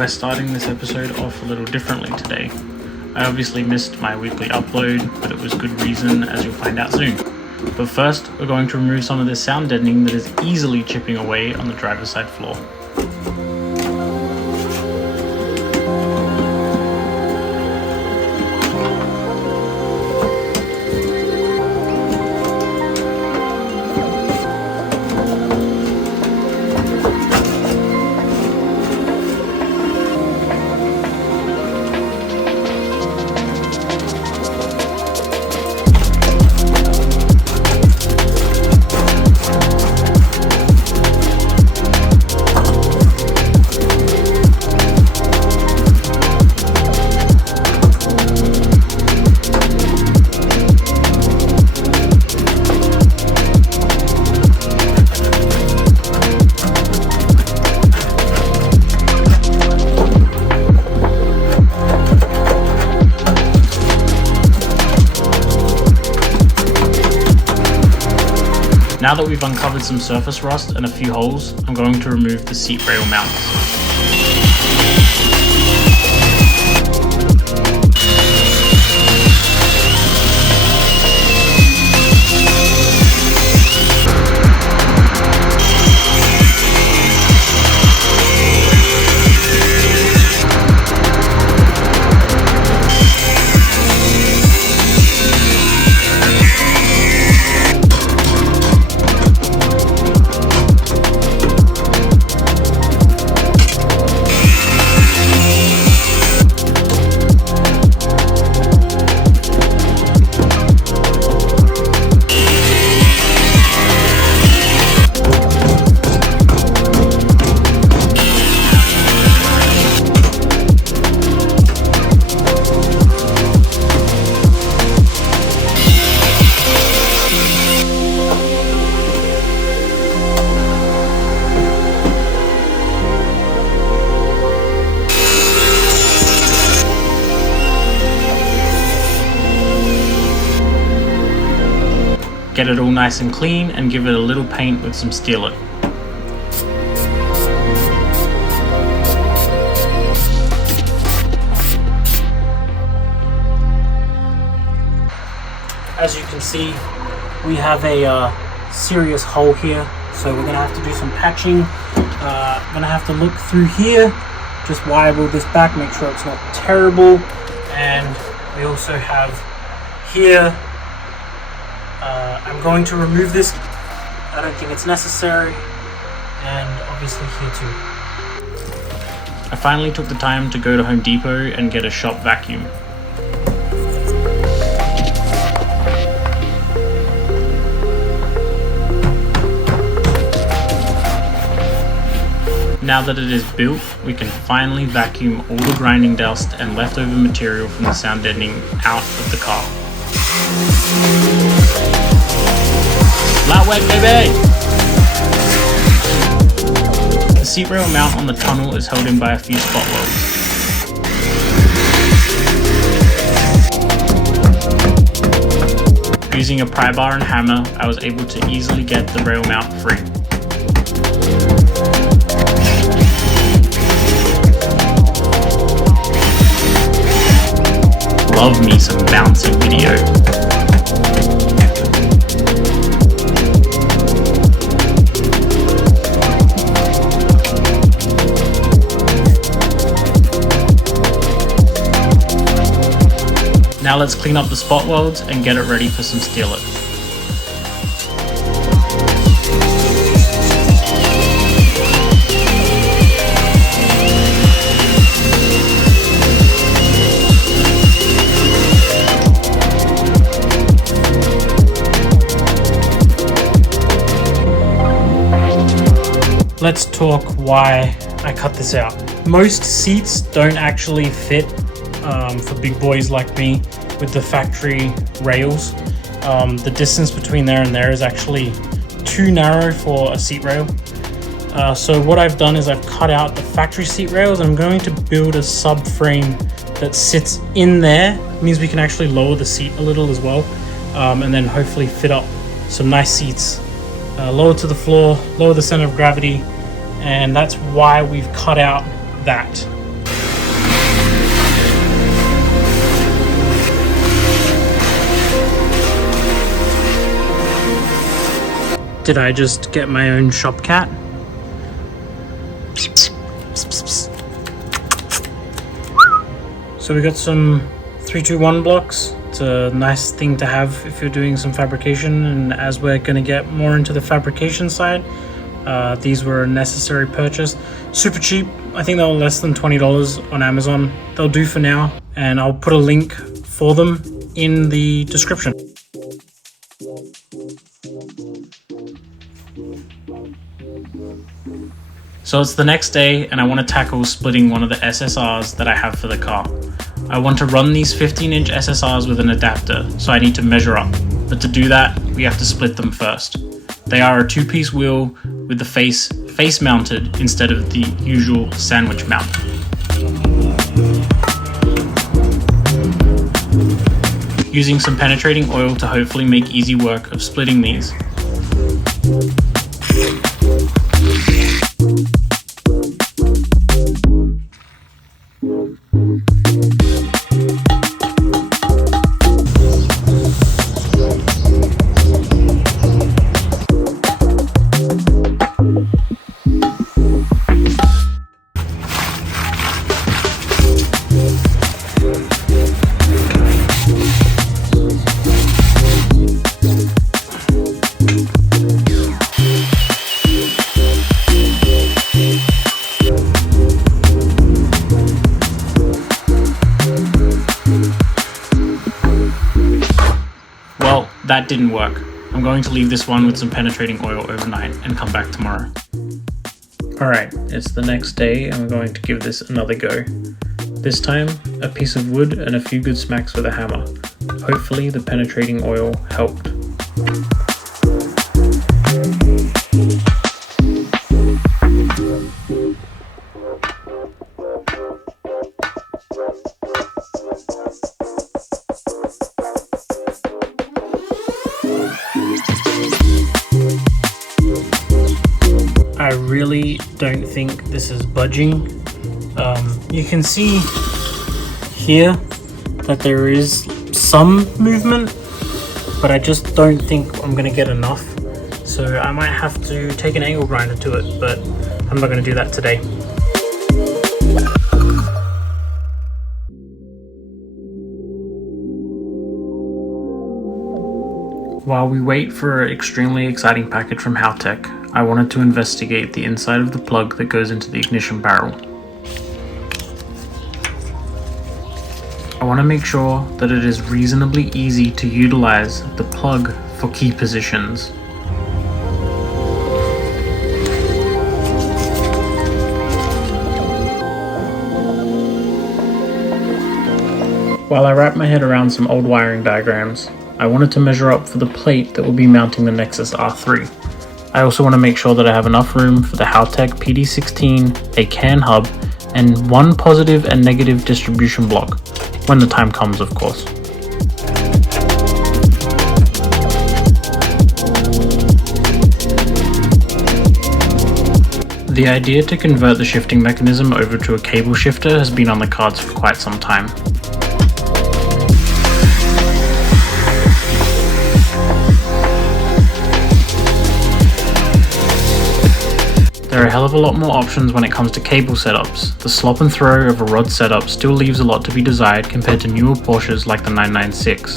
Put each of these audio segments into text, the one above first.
We're starting this episode off a little differently today. I obviously missed my weekly upload, but it was good reason, as you'll find out soon. But first, we're going to remove some of this sound deadening that is easily chipping away on the driver's side floor. Now that we've uncovered some surface rust and a few holes, I'm going to remove the seat rail mounts. Get it all nice and clean and give it a little paint with some Steelit. As you can see, we have a serious hole here, so we're going to have to do some patching. Going to have to look through here, just wire this back, make sure it's not terrible. And we also have here, I'm going to remove this. I don't think it's necessary. And obviously here too. I finally took the time to go to Home Depot and get a shop vacuum. Now that it is built, we can finally vacuum all the grinding dust and leftover material from the sound deadening out of the car. Flat work, baby! The seat rail mount on the tunnel is held in by a few spot welds. Using a pry bar and hammer, I was able to easily get the rail mount free. Love me some bouncy video. Now let's clean up the spot welds and get it ready for some Steelit. Let's talk why I cut this out. Most seats don't actually fit for big boys like me with the factory rails. The distance between there and there is actually too narrow for a seat rail. So what I've done is I've cut out the factory seat rails and I'm going to build a subframe that sits in there. It means we can actually lower the seat a little as well, and then hopefully fit up some nice seats, lower to the floor, lower the center of gravity, and that's why we've cut out that Did I just get my own shop cat? So we got some 321 blocks. It's a nice thing to have if you're doing some fabrication, and as we're going to get more into the fabrication side, these were a necessary purchase. Super cheap. I think they were less than $20 on Amazon. They'll do for now, and I'll put a link for them in the description. So it's the next day, and I want to tackle splitting one of the SSRs that I have for the car. I want to run these 15-inch SSRs with an adapter, so I need to measure up. But to do that, we have to split them first. They are a 2-piece wheel with the face mounted instead of the usual sandwich mount. Using some penetrating oil to hopefully make easy work of splitting these. That didn't work. I'm going to leave this one with some penetrating oil overnight and come back tomorrow. Alright, it's the next day and I'm going to give this another go. This time, a piece of wood and a few good smacks with a hammer. Hopefully the penetrating oil helped. I really don't think this is budging. You can see here that there is some movement, but I just don't think I'm gonna get enough. So I might have to take an angle grinder to it, but I'm not gonna do that today. While we wait for an extremely exciting package from Haltech, I wanted to investigate the inside of the plug that goes into the ignition barrel. I want to make sure that it is reasonably easy to utilize the plug for key positions. While I wrap my head around some old wiring diagrams, I wanted to measure up for the plate that will be mounting the Nexus R3. I also want to make sure that I have enough room for the haltech PD16, a CAN hub, and one positive and negative distribution block, when the time comes, of course. The idea to convert the shifting mechanism over to a cable shifter has been on the cards for quite some time. There are a hell of a lot more options when it comes to cable setups. The slop and throw of a rod setup still leaves a lot to be desired compared to newer Porsches like the 996.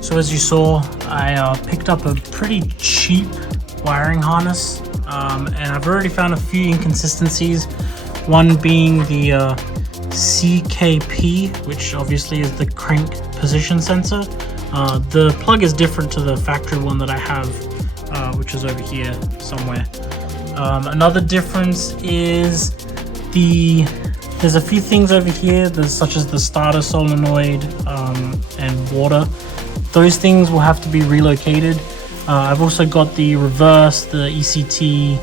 So as you saw, I picked up a pretty cheap wiring harness, and I've already found a few inconsistencies. One being the CKP, which obviously is the crank position sensor. The plug is different to the factory one that I have, which is over here somewhere. Another difference is there's a few things over here, such as the starter solenoid and water. Those things will have to be relocated. I've also got the reverse, the ECT,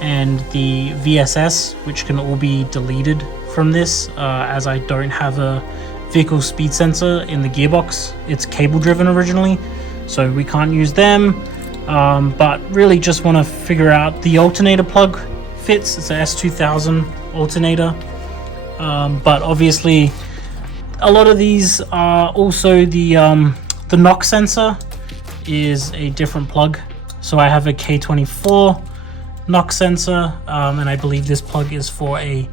and the VSS, which can all be deleted from this, as I don't have a vehicle speed sensor in the gearbox. It's cable driven originally, so we can't use them. But really just want to figure out the alternator plug fits. It's a S2000 alternator, but obviously a lot of these are also the knock sensor is a different plug. So I have a K24 knock sensor, and I believe this plug is for a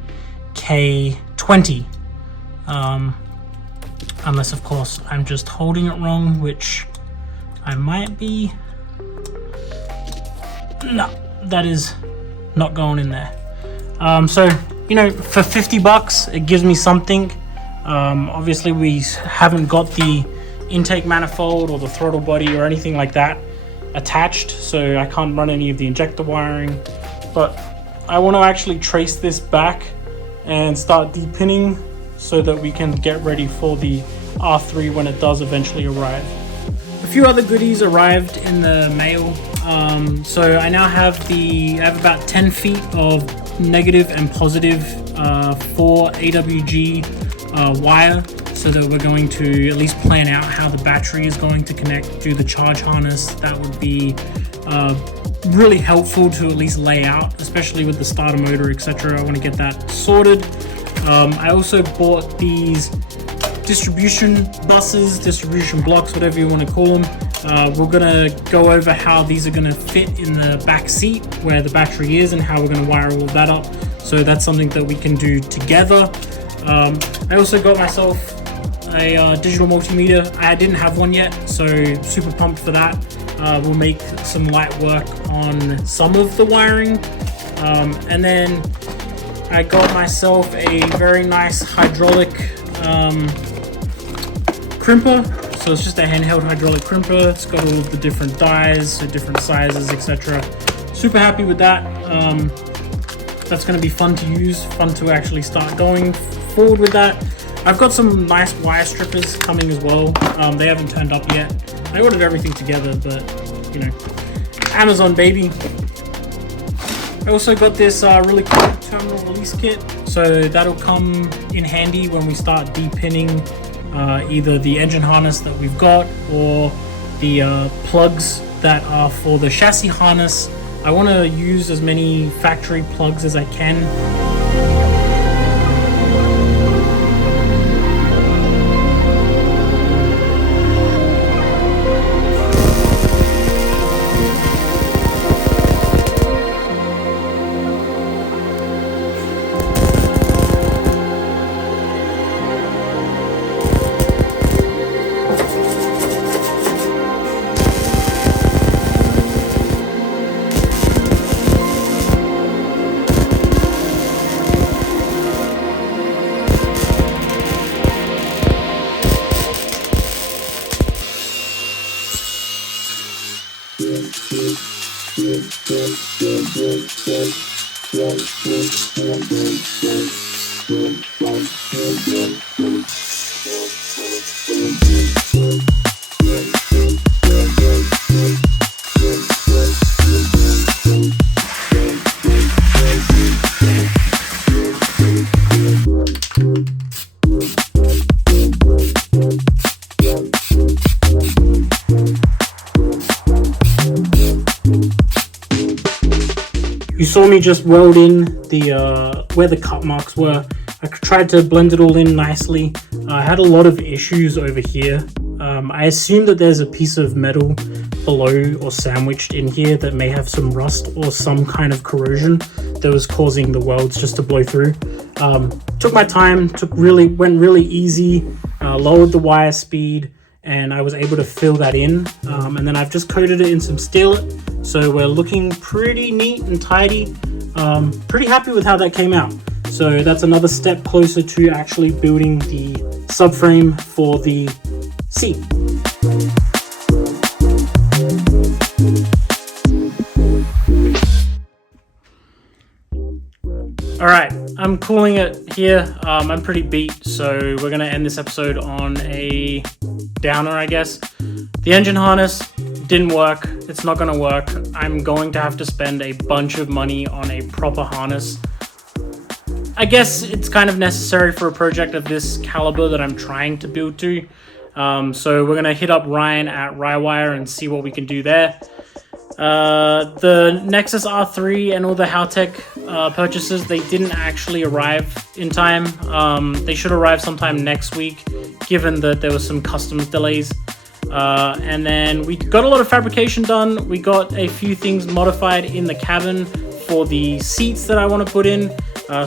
K20, unless of course I'm just holding it wrong, which I might be. No, that is not going in there. So, you know, for 50 bucks, it gives me something. Obviously we haven't got the intake manifold or the throttle body or anything like that attached, so I can't run any of the injector wiring, but I want to actually trace this back and start depinning so that we can get ready for the R3 when it does eventually arrive. A few other goodies arrived in the mail. So I now have about 10 feet of negative and positive 4 AWG wire, so that we're going to at least plan out how the battery is going to connect to the charge harness. That would be really helpful to at least lay out, especially with the starter motor, etc. I want to get that sorted. I also bought these distribution buses, distribution blocks, whatever you want to call them. We're gonna go over how these are gonna fit in the back seat where the battery is and how we're gonna wire all of that up. So that's something that we can do together. I also got myself a digital multimeter. I didn't have one yet, so super pumped for that. We'll make some light work on some of the wiring. And then I got myself a very nice hydraulic crimper. So it's just a handheld hydraulic crimper. It's got all of the different dies, so different sizes, etc. Super happy with that. That's going to be fun to use, fun to actually start going forward with that. I've got some nice wire strippers coming as well. They haven't turned up yet. I ordered everything together, but you know, Amazon baby. I also got this really cool terminal release kit, so that'll come in handy when we start depinning either the engine harness that we've got or the plugs that are for the chassis harness. I want to use as many factory plugs as I can. You saw me just weld in the where the cut marks were. I tried to blend it all in nicely. I had a lot of issues over here. I assume that there's a piece of metal below or sandwiched in here that may have some rust or some kind of corrosion that was causing the welds just to blow through. Took my time, went really easy, lowered the wire speed, and I was able to fill that in. And then I've just coated it in some Steelite, so we're looking pretty neat and tidy. Pretty happy with how that came out. So that's another step closer to actually building the subframe for the seat. All right, I'm calling it here. I'm pretty beat, so we're gonna end this episode on a downer, I guess. The engine harness didn't work. It's not gonna work. I'm going to have to spend a bunch of money on a proper harness. I guess it's kind of necessary for a project of this caliber that I'm trying to build to. So we're going to hit up Ryan at Rywire and see what we can do there. The Nexus R3 and all the haltech purchases, they didn't actually arrive in time. They should arrive sometime next week, given that there was some customs delays. And then we got a lot of fabrication done. We got a few things modified in the cabin for the seats that I want to put in.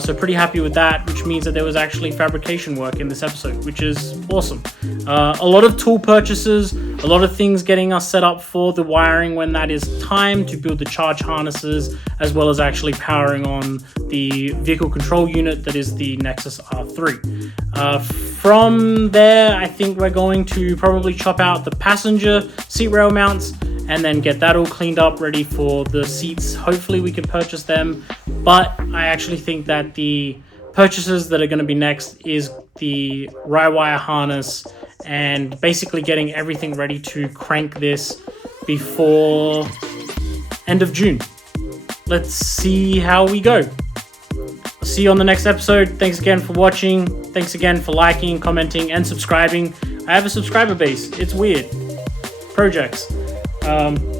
So pretty happy with that, which means that there was actually fabrication work in this episode, which is awesome. A lot of tool purchases, a lot of things getting us set up for the wiring when that is time to build the charge harnesses, as well as actually powering on the vehicle control unit that is the Nexus R3. From there, I think we're going to probably chop out the passenger seat rail mounts and then get that all cleaned up, ready for the seats. Hopefully we can purchase them, but I actually think that the purchases that are going to be next is the Rywire harness and basically getting everything ready to crank this before end of June. Let's see how we go. See you on the next episode. Thanks again for watching. Thanks again for liking, commenting, and subscribing. I have a subscriber base. It's weird. Projects.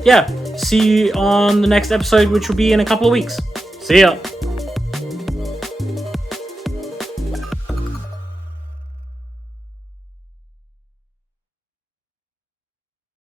Yeah, see you on the next episode, which will be in a couple of weeks. See ya.